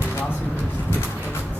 Obrigado.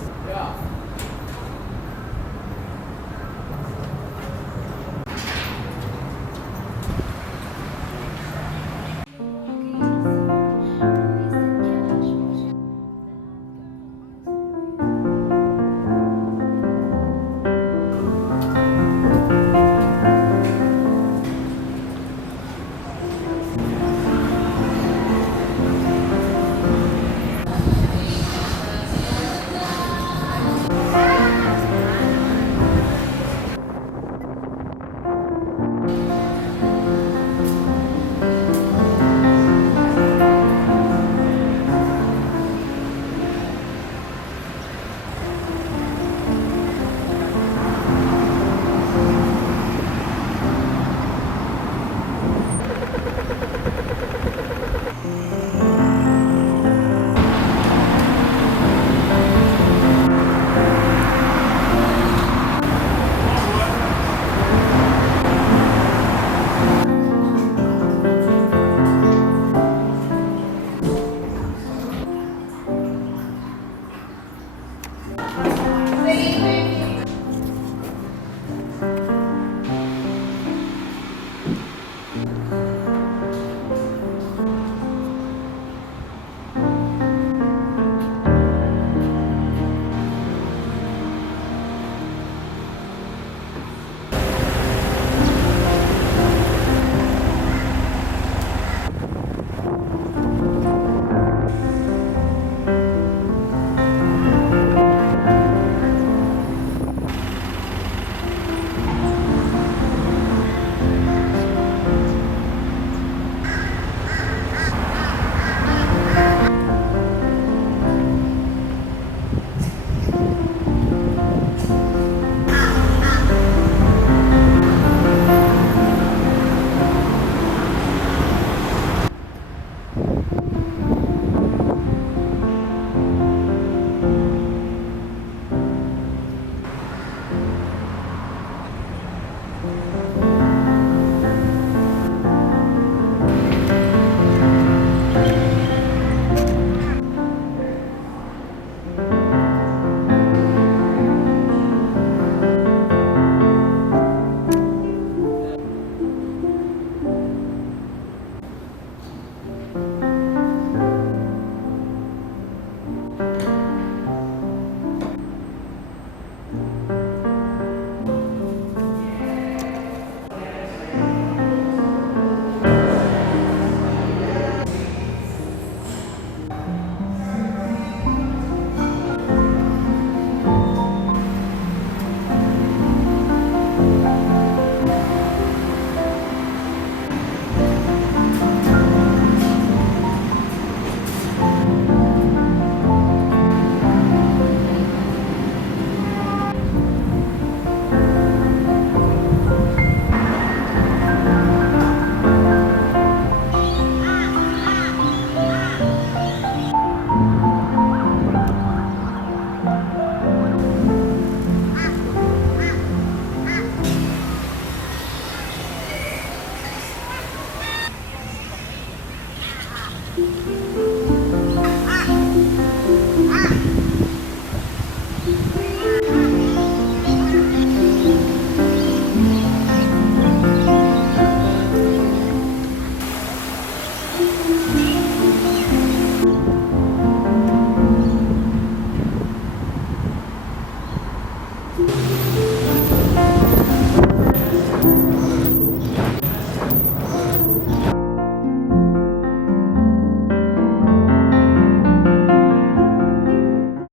Mm-hmm.